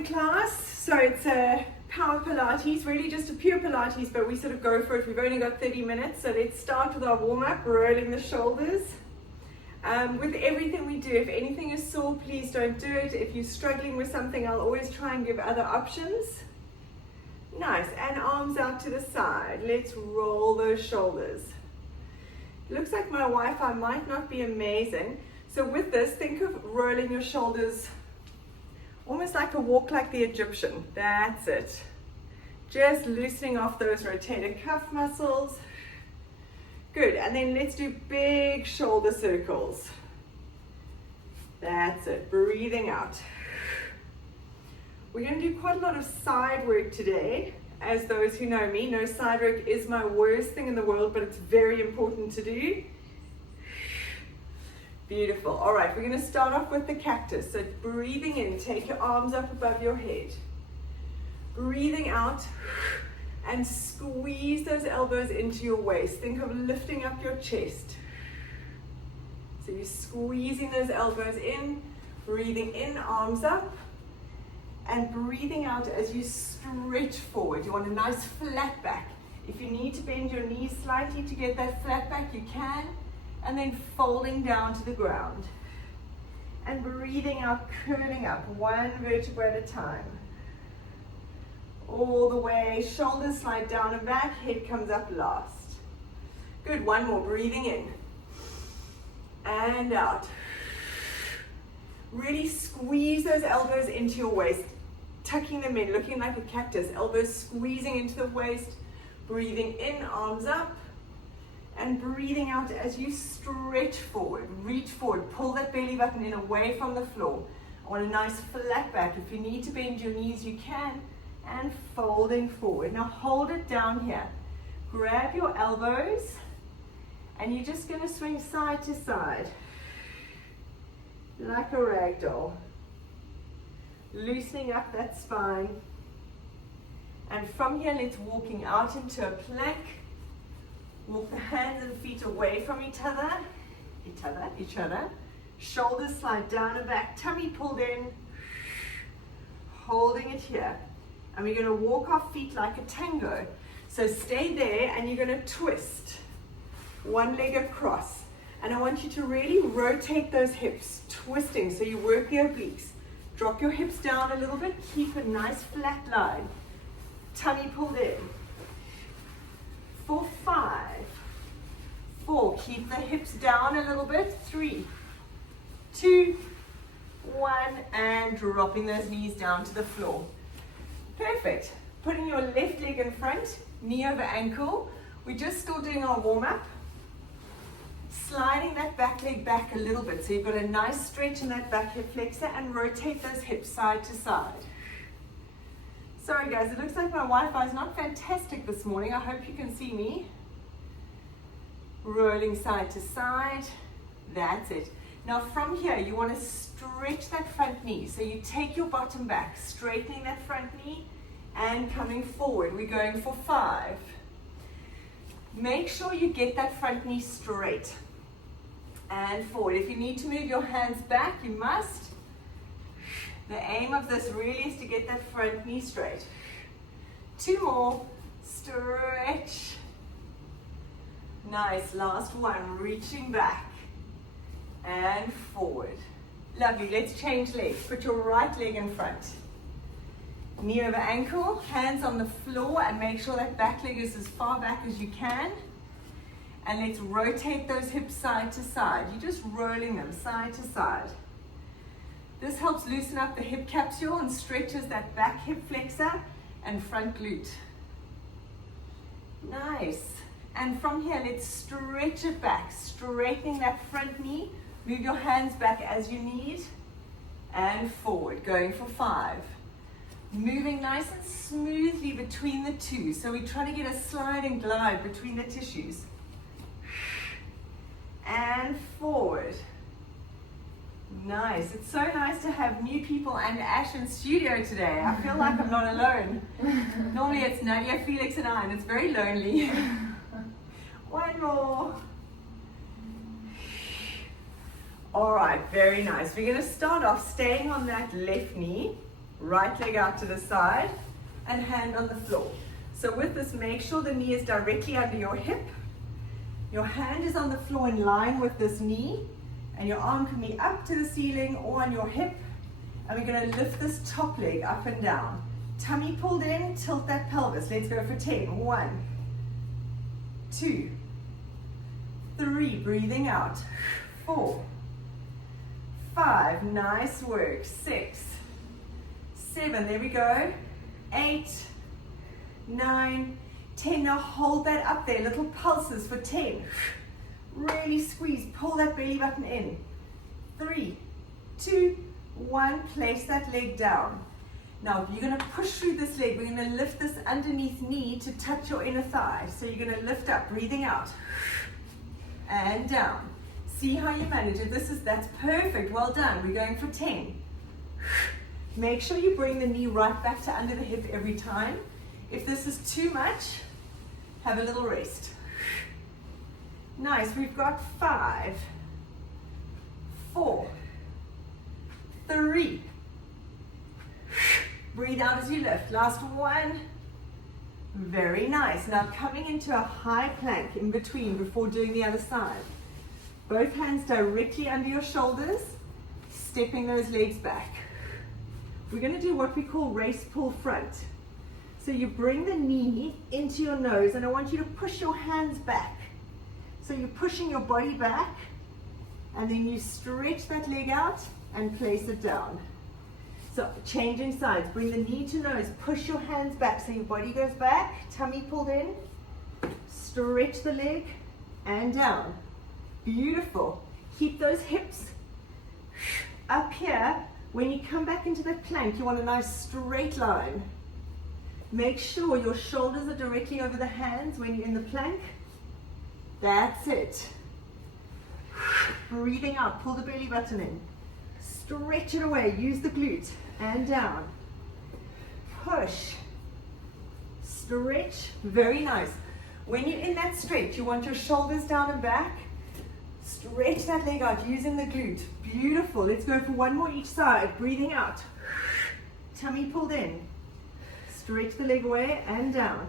morning class. So it's a power Pilates, really just a pure Pilates, but we sort of go for it. We've only got 30 minutes, so let's start with our warm-up, rolling the shoulders. With everything we do, if anything is sore, please don't do it. If you're struggling with something, I'll always try and give other options. Nice, and arms out to the side. Let's roll those shoulders. Looks like my Wi-Fi might not be amazing. So with this, think of rolling your shoulders almost like a walk like the Egyptian. That's it. Just loosening off those rotator cuff muscles. Good, and then let's do big shoulder circles. That's it, breathing out. We're going to do quite a lot of side work today. As those who know me know, side work is my worst thing in the world, but it's very important to do. Beautiful. All right, we're going to start off with the cactus. So breathing in, take your arms up above your head. Breathing out and squeeze those elbows into your waist. Think of lifting up your chest. So you're squeezing those elbows in, breathing in, arms up, and breathing out as you stretch forward. You want a nice flat back. If you need to bend your knees slightly to get that flat back, you can. And then folding down to the ground. And breathing out, curling up, one vertebra at a time. All the way, shoulders slide down and back, head comes up last. Good, one more, breathing in. And out. Really squeeze those elbows into your waist, tucking them in, looking like a cactus, elbows squeezing into the waist, breathing in, arms up, and breathing out as you stretch forward, reach forward, pull that belly button in away from the floor. I want a nice flat back. If you need to bend your knees, you can, and folding forward. Now hold it down here. Grab your elbows, and you're just going to swing side to side, like a rag doll. Loosening up that spine. And from here, let's walking out into a plank. Walk the hands and feet away from each other. Shoulders slide down and back, tummy pulled in. Holding it here. And we're going to walk our feet like a tango. So stay there and you're going to twist. One leg across. And I want you to really rotate those hips, twisting, so you work the obliques. Drop your hips down a little bit, keep a nice flat line. Tummy pulled in. For 5, 4, keep the hips down a little bit. 3, 2, 1, and dropping those knees down to the floor. Perfect. Putting your left leg in front, knee over ankle. We're just still doing our warm-up. Sliding that back leg back a little bit, so you've got a nice stretch in that back hip flexor, and rotate those hips side to side. Sorry guys, it looks like my Wi-Fi is not fantastic this morning. I hope you can see me. Rolling side to side. That's it. Now from here, you want to stretch that front knee. So you take your bottom back, straightening that front knee, and coming forward. We're going for 5. Make sure you get that front knee straight. And forward. If you need to move your hands back, you must. The aim of this really is to get that front knee straight. 2 more. Stretch. Nice. Last one. Reaching back. And forward. Lovely. Let's change legs. Put your right leg in front. Knee over ankle. Hands on the floor. And make sure that back leg is as far back as you can. And let's rotate those hips side to side. You're just rolling them side to side. This helps loosen up the hip capsule and stretches that back hip flexor and front glute. Nice. And from here, let's stretch it back, straightening that front knee. Move your hands back as you need. And forward, going for 5. Moving nice and smoothly between the two. So we try to get a slide and glide between the tissues. And forward. Nice. It's so nice to have new people and Ash in studio today. I feel like I'm not alone. Normally it's Nadia, Felix, and I, and it's very lonely. One more. All right, very nice. We're going to start off staying on that left knee. right leg out to the side, and hand on the floor. So with this, make sure the knee is directly under your hip. Your hand is on the floor in line with this knee, and your arm can be up to the ceiling or on your hip. And we're going to lift this top leg up and down. Tummy pulled in, tilt that pelvis. Let's go for 10. 1, 2, 3, breathing out. 4, 5, nice work. 6, 7, there we go. 8, 9, 10. Now hold that up there, little pulses for 10. Really squeeze, pull that belly button in. 3, 2, 1, place that leg down. Now you're going to push through this leg. We're going to lift this underneath knee to touch your inner thigh. So you're going to lift up, breathing out and down. See how you manage it. That's perfect. Well done. We're going for 10. Make sure you bring the knee right back to under the hip every time. If this is too much, have a little rest. Nice. We've got 5, 4, 3. Breathe out as you lift. Last one. Very nice. Now coming into a high plank in between before doing the other side. Both hands directly under your shoulders, stepping those legs back. We're going to do what we call race pull front. So you bring the knee into your nose, and I want you to push your hands back. So you're pushing your body back, and then you stretch that leg out and place it down. So changing sides, bring the knee to nose, push your hands back so your body goes back, tummy pulled in, stretch the leg and down. Beautiful. Keep those hips up here. When you come back into that plank, you want a nice straight line. Make sure your shoulders are directly over the hands when you're in the plank. That's it. Breathing out, pull the belly button in. Stretch it away, use the glute and down. Push. Stretch, very nice. When you're in that stretch, you want your shoulders down and back. Stretch that leg out using the glute. Beautiful. Let's go for one more each side. Breathing out. Tummy pulled in. Stretch the leg away and down.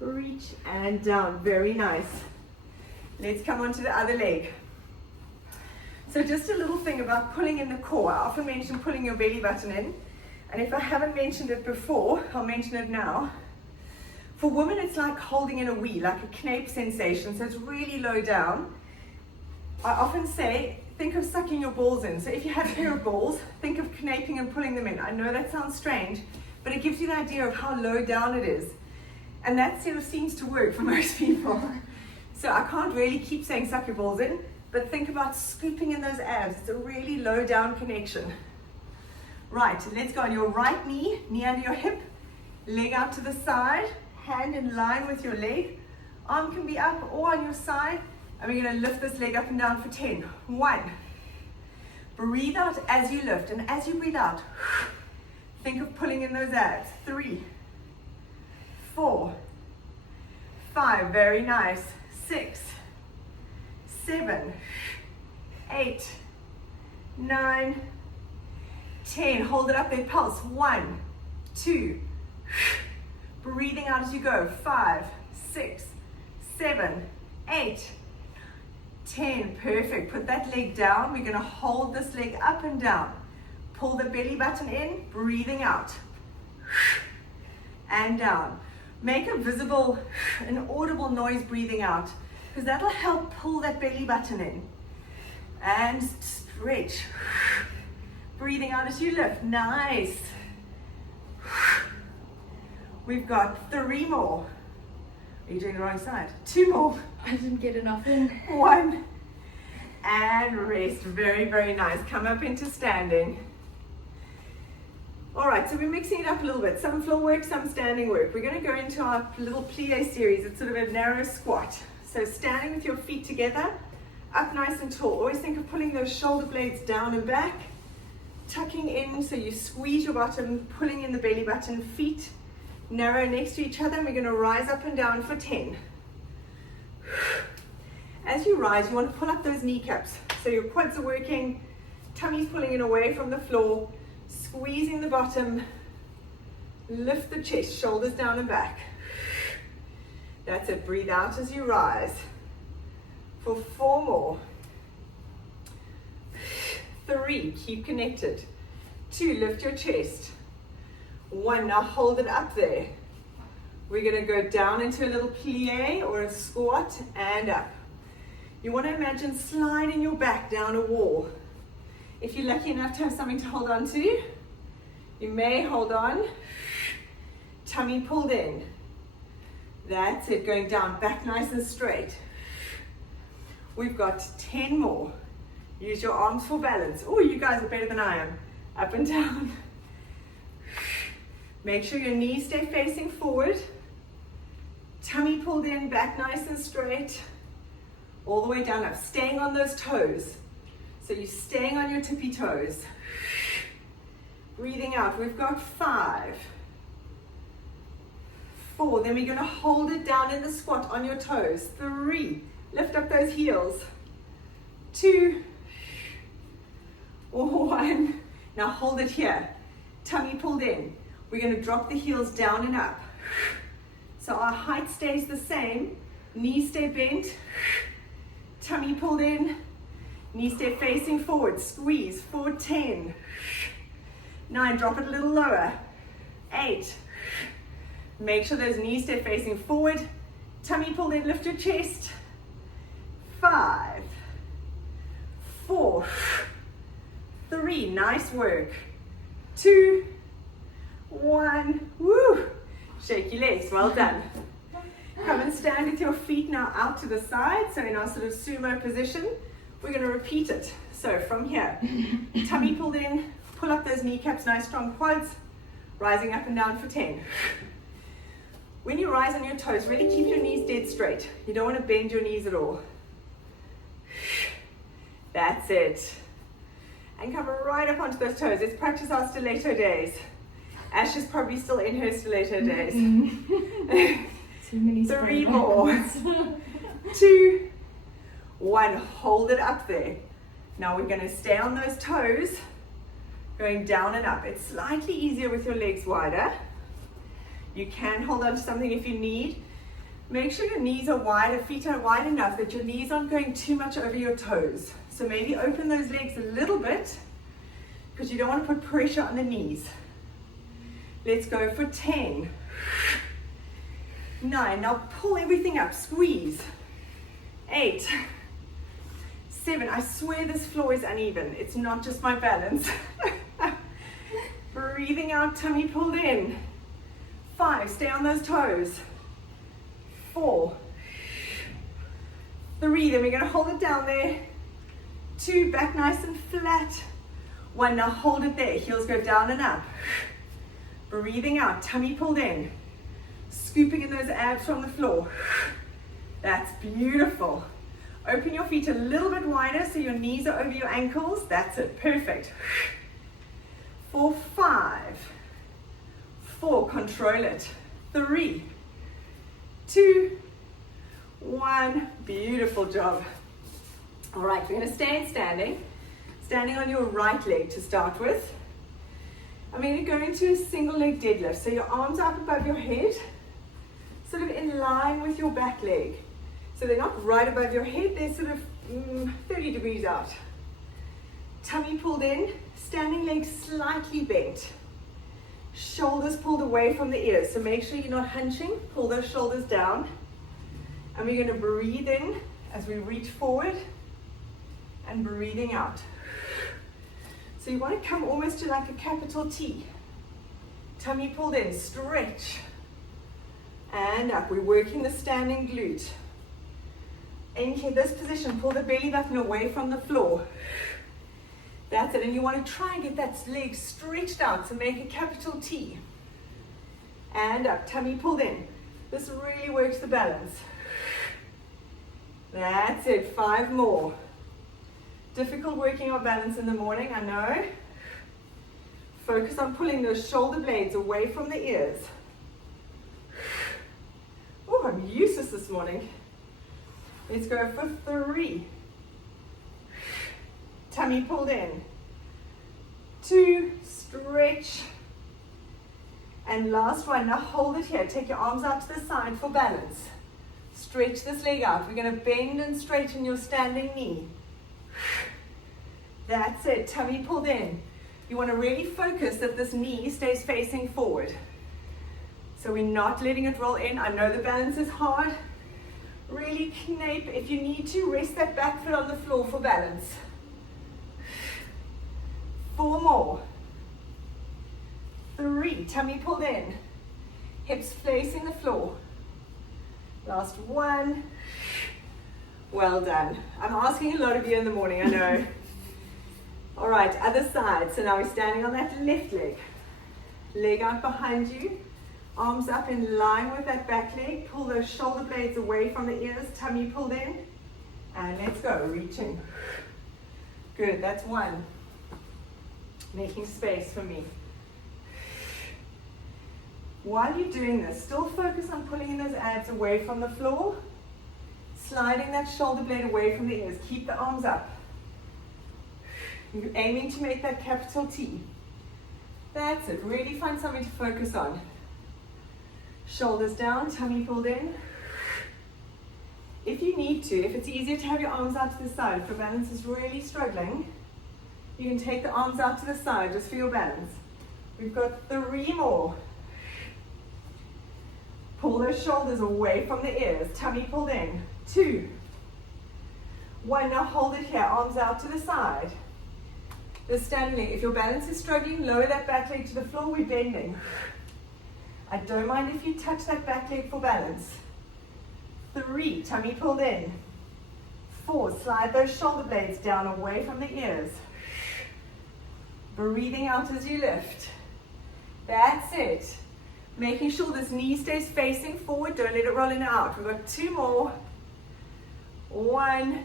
Reach and down. Very nice. Let's come on to the other leg. So just a little thing about pulling in the core. I often mention pulling your belly button in. And if I haven't mentioned it before, I'll mention it now. For women, it's like holding in a wee, like a knape sensation. So it's really low down. I often say, think of sucking your balls in. So if you have a pair of balls, think of knaping and pulling them in. I know that sounds strange, but it gives you an idea of how low down it is. And that sort of seems to work for most people. So I can't really keep saying suck your balls in, but think about scooping in those abs. It's a really low down connection. Right, let's go on your right knee, knee under your hip, leg out to the side, hand in line with your leg. Arm can be up or on your side. And we're going to lift this leg up and down for 10. 1. Breathe out as you lift. And as you breathe out, think of pulling in those abs. 3, 4, 5. Very nice. 6, 7, 8, 9, 10. Hold it up there. Pulse. 1, 2. Breathing out as you go. 5, 6, 7, 8, 10. Perfect. Put that leg down. We're going to hold this leg up and down. Pull the belly button in. Breathing out. And down. Make a visible, an audible noise breathing out, because that'll help pull that belly button in. And stretch. Breathing out as you lift. Nice. We've got 3 more. Are you doing the wrong side? 2 more. I didn't get enough in. 1. And rest. Very, very nice. Come up into standing. All right, so we're mixing it up a little bit. Some floor work, some standing work. We're going to go into our little plie series. It's sort of a narrow squat. So standing with your feet together, up nice and tall. Always think of pulling those shoulder blades down and back, tucking in so you squeeze your bottom, pulling in the belly button, feet narrow next to each other, and we're going to rise up and down for 10. As you rise, you want to pull up those kneecaps. So your quads are working, Tummy's pulling in away from the floor, squeezing the bottom. Lift the chest, shoulders down and back. That's it. Breathe out as you rise. For 4 more. 3, keep connected. 2, lift your chest. 1, now hold it up there. We're going to go down into a little plie or a squat and up. You want to imagine sliding your back down a wall. If you're lucky enough to have something to hold on to, you may hold on. Tummy pulled in. That's it, going down, back nice and straight. We've got 10 more. Use your arms for balance. Oh, you guys are better than I am. Up and down. Make sure your knees stay facing forward. Tummy pulled in, back nice and straight. All the way down up, staying on those toes. So you're staying on your tippy toes. Breathing out, we've got 5, 4, then we're gonna hold it down in the squat on your toes. 3, lift up those heels. 2, 1, now hold it here. Tummy pulled in. We're gonna drop the heels down and up. So our height stays the same, knees stay bent, tummy pulled in, knees stay facing forward, squeeze, for 10, 9, drop it a little lower, 8, make sure those knees stay facing forward, tummy pulled in, lift your chest, 5, 4, 3, nice work, 2, 1, woo, shake your legs, well done. Come and stand with your feet now out to the side, so in our sort of sumo position, we're going to repeat it. So from here, tummy pulled in, pull up those kneecaps, nice strong quads, rising up and down for 10. When you rise on your toes, really keep your knees dead straight. You don't want to bend your knees at all. That's it. And come right up onto those toes. Let's practice our stiletto days. Ash is probably still in her stiletto days. 3 more. 2, 1. Hold it up there. Now we're going to stay on those toes, going down and up. It's slightly easier with your legs wider. You can hold on to something if you need. Make sure your knees are wide, feet are wide enough that your knees aren't going too much over your toes. So maybe open those legs a little bit because you don't want to put pressure on the knees. Let's go for 10. 9, now pull everything up, squeeze. 8, 7, I swear this floor is uneven. It's not just my balance. Breathing out, tummy pulled in. 5, stay on those toes. 4, 3, then we're going to hold it down there. 2, back nice and flat. 1, now hold it there, heels go down and up. Breathing out, tummy pulled in. Scooping in those abs from the floor. That's beautiful. Open your feet a little bit wider so your knees are over your ankles. That's it, perfect. For 5, 4, control it. 3, 2, 1, beautiful job. All right, we're going to stay standing on your right leg to start with. I'm going to go into a single leg deadlift. So your arms are up above your head, sort of in line with your back leg. So they're not right above your head, they're sort of 30 degrees out. Tummy pulled in, standing legs slightly bent. Shoulders pulled away from the ears. So make sure you're not hunching, pull those shoulders down. And we're going to breathe in as we reach forward and breathing out. So you want to come almost to like a capital T. Tummy pulled in, stretch. And up, we're working the standing glute. Into this position, pull the belly button away from the floor. That's it, and you want to try and get that leg stretched out, so make a capital T. And up, tummy pulled in. This really works the balance. That's it, 5 more. Difficult working our balance in the morning, I know. Focus on pulling those shoulder blades away from the ears. Oh, I'm useless this morning. Let's go for 3. Tummy pulled in. 2, stretch. And last one, now hold it here. Take your arms out to the side for balance. Stretch this leg out. We're going to bend and straighten your standing knee. That's it, tummy pulled in. You want to really focus that this knee stays facing forward. So we're not letting it roll in. I know the balance is hard. Really knape. If you need to, rest that back foot on the floor for balance. 4 more. 3, tummy pulled in. Hips facing the floor. Last 1. Well done. I'm asking a lot of you in the morning, I know. All right, other side. So now we're standing on that left leg. Leg out behind you. Arms up in line with that back leg. Pull those shoulder blades away from the ears. Tummy pulled in. And let's go, reaching. Good, that's 1. Making space for me. While you're doing this, still focus on pulling those abs away from the floor. Sliding that shoulder blade away from the ears. Keep the arms up. You're aiming to make that capital T. That's it. Really find something to focus on. Shoulders down, tummy pulled in. If you need to, if it's easier to have your arms out to the side, if your balance is really struggling, you can take the arms out to the side just for your balance. We've got 3 more. Pull those shoulders away from the ears, tummy pulled in. 2. 1, now hold it here, arms out to the side. The standing leg. If your balance is struggling, lower that back leg to the floor, we're bending. I don't mind if you touch that back leg for balance. 3, tummy pulled in. 4, slide those shoulder blades down away from the ears. Breathing out as you lift. That's it. Making sure this knee stays facing forward, don't let it roll in and out. We've got 2 more. 1.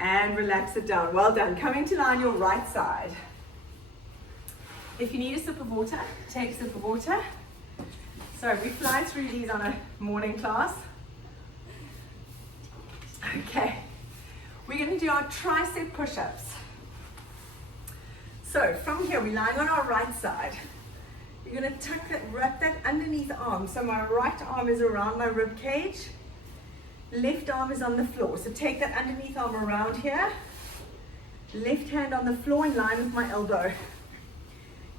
And relax it down. Well done. Coming to lie on your right side. If you need a sip of water, take a sip of water. So we fly through these on a morning class. Okay. We're going to do our tricep push-ups. So from here, we're lying on our right side. You're going to wrap that underneath the arm. So my right arm is around my rib cage. Left arm is on the floor. So take that underneath arm around here. Left hand on the floor in line with my elbow.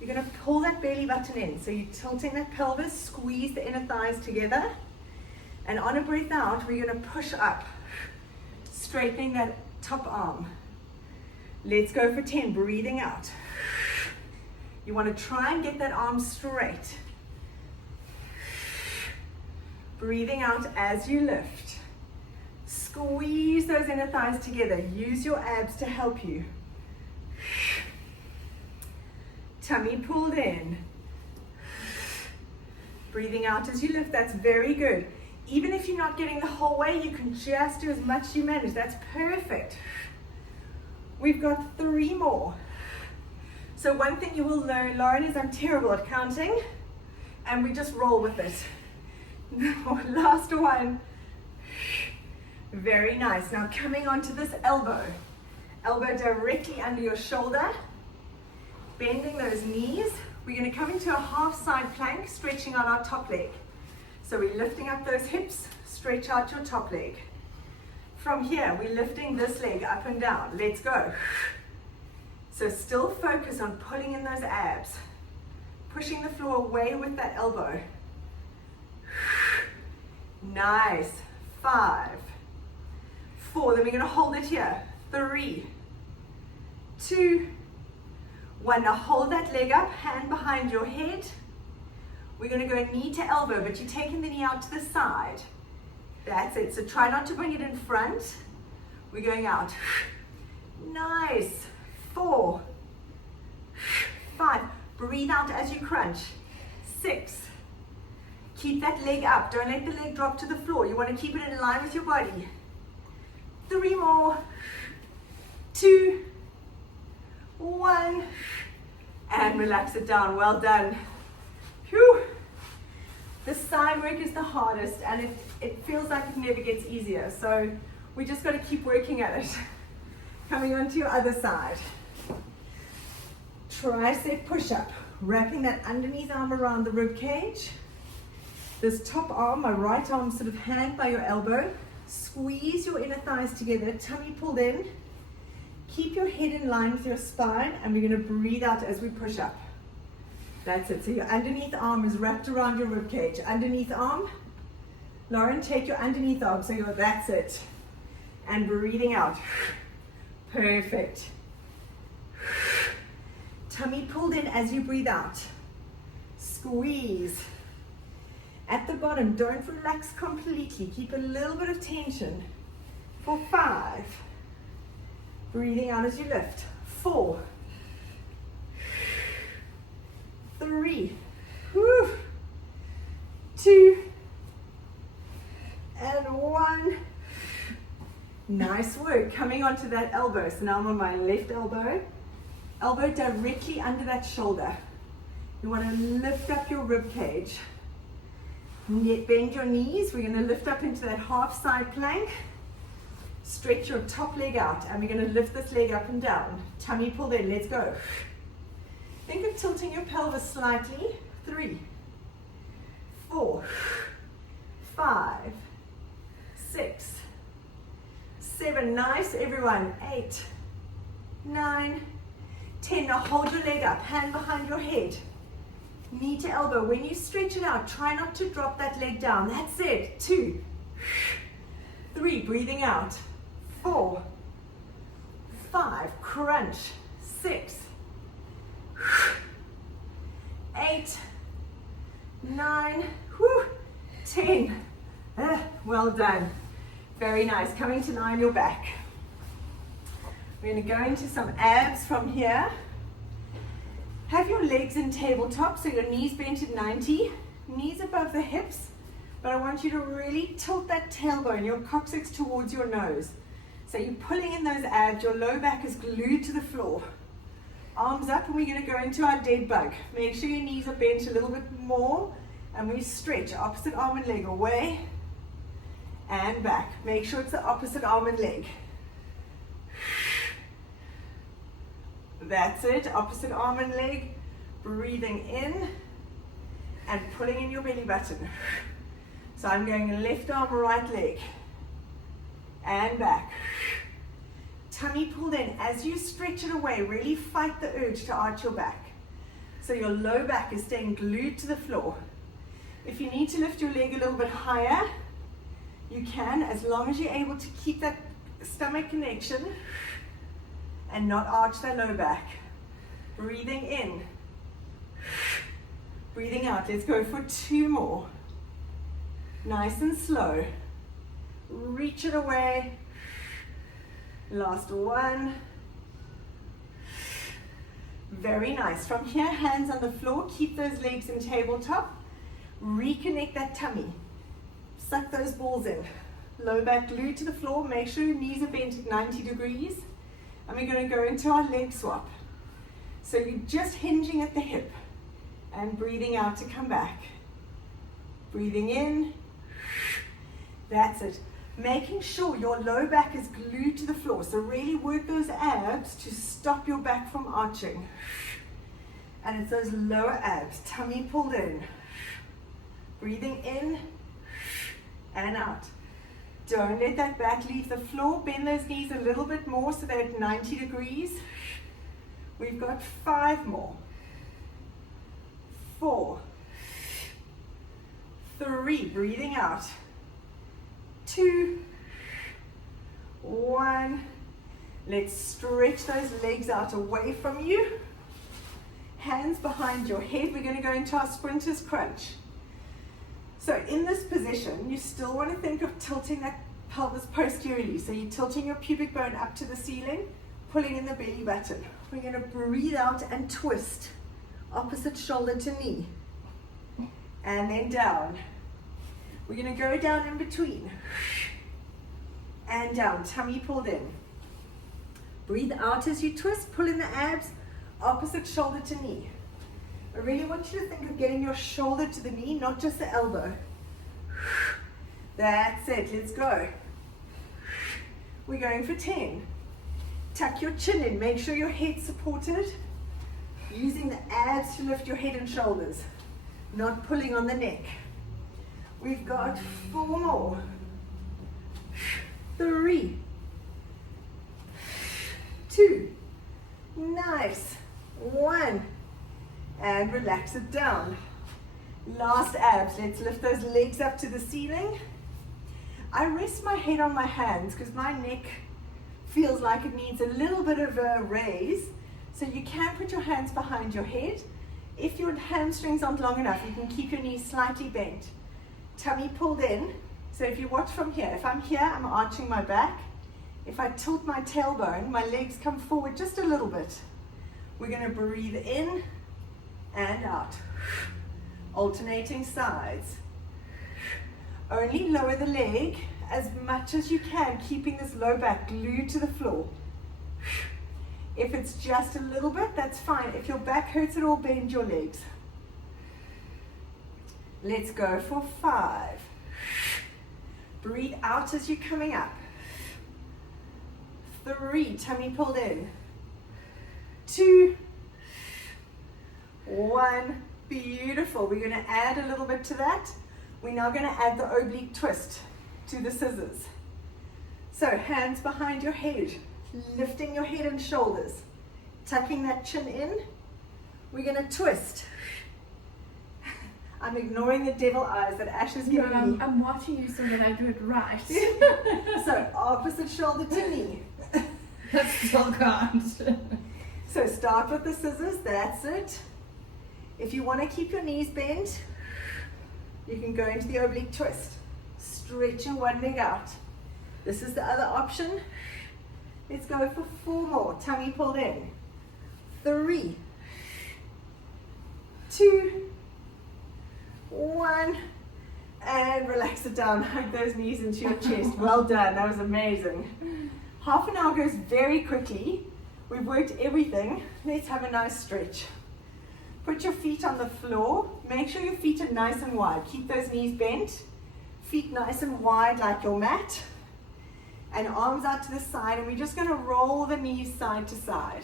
You're going to pull that belly button in. So you're tilting that pelvis, squeeze the inner thighs together. And on a breath out, we're going to push up, straightening that top arm. Let's go for 10, breathing out. You want to try and get that arm straight. Breathing out as you lift. Squeeze those inner thighs together. Use your abs to help you. Tummy pulled in. Breathing out as you lift. That's very good. Even if you're not getting the whole way, you can just do as much as you manage. That's perfect. We've got 3 more. So one thing you will learn, Lauren, is I'm terrible at counting, and we just roll with it. Last one. Very nice. Now coming onto this elbow. Elbow directly under your shoulder. Bending those knees. We're going to come into a half side plank, stretching out our top leg. So we're lifting up those hips, stretch out your top leg. From here, we're lifting this leg up and down. Let's go. So still focus on pulling in those abs. Pushing the floor away with that elbow. Nice. 5, 4, then we're going to hold it here. 3, 2, 1. Now hold that leg up, hand behind your head. We're going to go knee to elbow, but you're taking the knee out to the side. That's it. So try not to bring it in front. We're going out. Nice. 4, 5. Breathe out as you crunch. 6. Keep that leg up. Don't let the leg drop to the floor. You want to keep it in line with your body. 3 more. 2, 1. And relax it down. Well done. Phew. The side work is the hardest, and it feels like it never gets easier. So we just got to keep working at it. Coming on to your other side. Tricep push-up, wrapping that underneath arm around the rib cage. This top arm, my right arm sort of hand by your elbow. Squeeze your inner thighs together, tummy pulled in. Keep your head in line with your spine, and we're going to breathe out as we push up. That's it. So your underneath arm is wrapped around your rib cage. Underneath arm. Lauren, take your underneath arm. So that's it. And breathing out. Perfect. Tummy pulled in as you breathe out. Squeeze. At the bottom, don't relax completely. Keep a little bit of tension. For 5. Breathing out as you lift. 4. 3. Whew. 2. And 1. Nice work. Coming onto that elbow. So now I'm on my left elbow. Elbow directly under that shoulder. You want to lift up your rib cage. Bend your knees. We're going to lift up into that half side plank. Stretch your top leg out, and we're going to lift this leg up and down. Tummy pulled in. Let's go. Think of tilting your pelvis slightly. 3, 4, 5, 6, 7. Nice, everyone. 8, 9, 10. Now hold your leg up. Hand behind your head. Knee to elbow. When you stretch it out, try not to drop that leg down. That's it. 2, 3. Breathing out. 4, 5. Crunch. 6, 8, 9. 10. Well done. Very nice. Coming to lie on your back. We're going to go into some abs from here. Have your legs in tabletop, so your knees bent at 90, knees above the hips, but I want you to really tilt that tailbone, your coccyx towards your nose. So you're pulling in those abs, your low back is glued to the floor. Arms up, and we're going to go into our dead bug. Make sure your knees are bent a little bit more, and we stretch opposite arm and leg away and back. Make sure it's the opposite arm and leg. That's it, opposite arm and leg, breathing in and pulling in your belly button. So I'm going left arm, right leg, and back. Tummy pulled in. As you stretch it away, really fight the urge to arch your back. So your low back is staying glued to the floor. If you need to lift your leg a little bit higher, you can, as long as you're able to keep that stomach connection and not arch that low back. Breathing in. Breathing out. Let's go for 2 more. Nice and slow. Reach it away. Last 1. Very nice. From here, hands on the floor. Keep those legs in tabletop. Reconnect that tummy. Suck those balls in. Low back glued to the floor. Make sure your knees are bent at 90 degrees. And we're going to go into our leg swap. So you're just hinging at the hip and breathing out to come back. Breathing in. That's it. Making sure your low back is glued to the floor. So really work those abs to stop your back from arching. And it's those lower abs. Tummy pulled in. Breathing in and out. Don't let that back leave the floor. Bend those knees a little bit more so they're at 90 degrees. We've got 5 more. 4, 3, breathing out. 2, 1. Let's stretch those legs out away from you. Hands behind your head. We're going to go into our sprinter's crunch. So in this position, you still want to think of tilting that pelvis posteriorly. So you're tilting your pubic bone up to the ceiling, pulling in the belly button. We're going to breathe out and twist. Opposite shoulder to knee. And then down. We're going to go down in between. And down, tummy pulled in. Breathe out as you twist, pull in the abs, opposite shoulder to knee. I really want you to think of getting your shoulder to the knee, not just the elbow. That's it, let's go. We're going for 10. Tuck your chin in, make sure your head's supported. Using the abs to lift your head and shoulders, not pulling on the neck. We've got 4 more. 3, 2, nice, 1, and relax it down. Last abs, let's lift those legs up to the ceiling. I rest my head on my hands because my neck feels like it needs a little bit of a raise. So you can put your hands behind your head. If your hamstrings aren't long enough, you can keep your knees slightly bent. Tummy pulled in. So if you watch from here, if I'm here, I'm arching my back. If I tilt my tailbone, my legs come forward just a little bit. We're going to breathe in and out. Alternating sides. Only lower the leg as much as you can, keeping this low back glued to the floor. If it's just a little bit, that's fine. If your back hurts at all, bend your legs. Let's go for 5. Breathe out as you're coming up. 3, tummy pulled in. 2, 1, beautiful. We're going to add a little bit to that. We're now going to add the oblique twist to the scissors. So hands behind your head, lifting your head and shoulders, tucking that chin in. We're going to twist. I'm ignoring the devil eyes that Ash is giving me. I'm watching you so that I do it right. So opposite shoulder to knee. That's still can't. So start with the scissors, that's it. If you want to keep your knees bent, you can go into the oblique twist. Stretch your one leg out. This is the other option. Let's go for 4 more. Tummy pulled in. 3, 2, 1, and relax it down. Hug those knees into your chest. Well done, that was amazing. Half an hour goes very quickly. We've worked everything. Let's have a nice stretch. Put your feet on the floor. Make sure your feet are nice and wide. Keep those knees bent. Feet nice and wide like your mat. And arms out to the side. And we're just going to roll the knees side to side.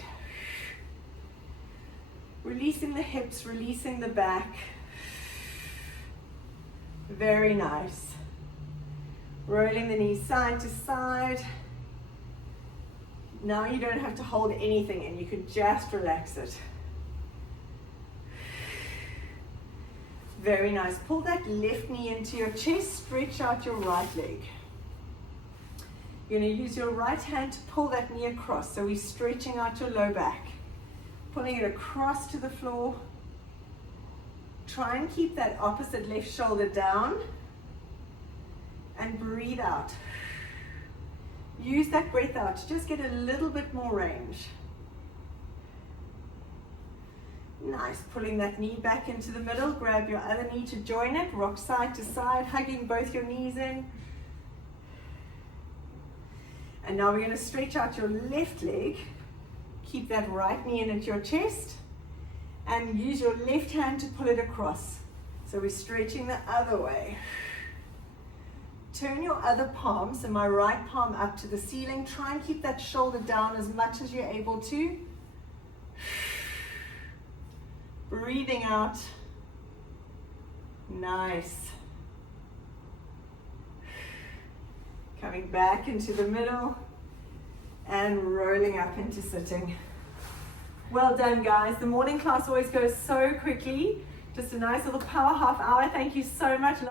Releasing the hips, releasing the back. Very nice. Rolling the knees side to side. Now you don't have to hold anything and you can just relax it. Very nice. Pull that left knee into your chest, stretch out your right leg. You're going to use your right hand to pull that knee across. So we're stretching out your low back. Pulling it across to the floor. Try and keep that opposite left shoulder down. And breathe out. Use that breath out to just get a little bit more range. Nice, pulling that knee back into the middle. Grab your other knee to join it. Rock side to side, hugging both your knees in. And now we're going to stretch out your left leg. Keep that right knee in at your chest. And use your left hand to pull it across. So we're stretching the other way. Turn your other palm, so my right palm up to the ceiling. Try and keep that shoulder down as much as you're able to. Breathing out. Nice. Coming back into the middle and rolling up into sitting. Well done, guys. The morning class always goes so quickly. Just a nice little power half hour. Thank you so much.